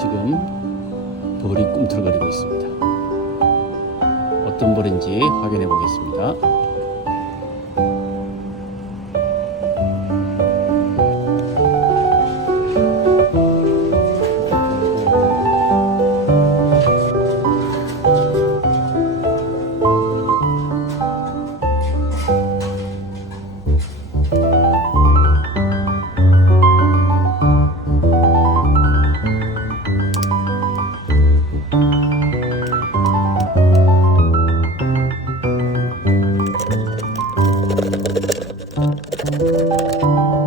지금 벌이 꿈틀거리고 있습니다. 어떤 벌인지 확인해 보겠습니다. フフフ。